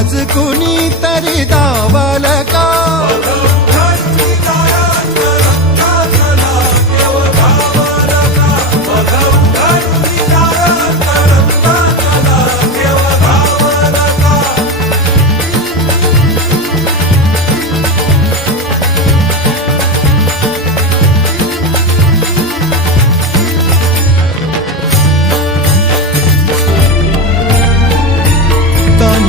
आज कुणी तरी दावल का? तन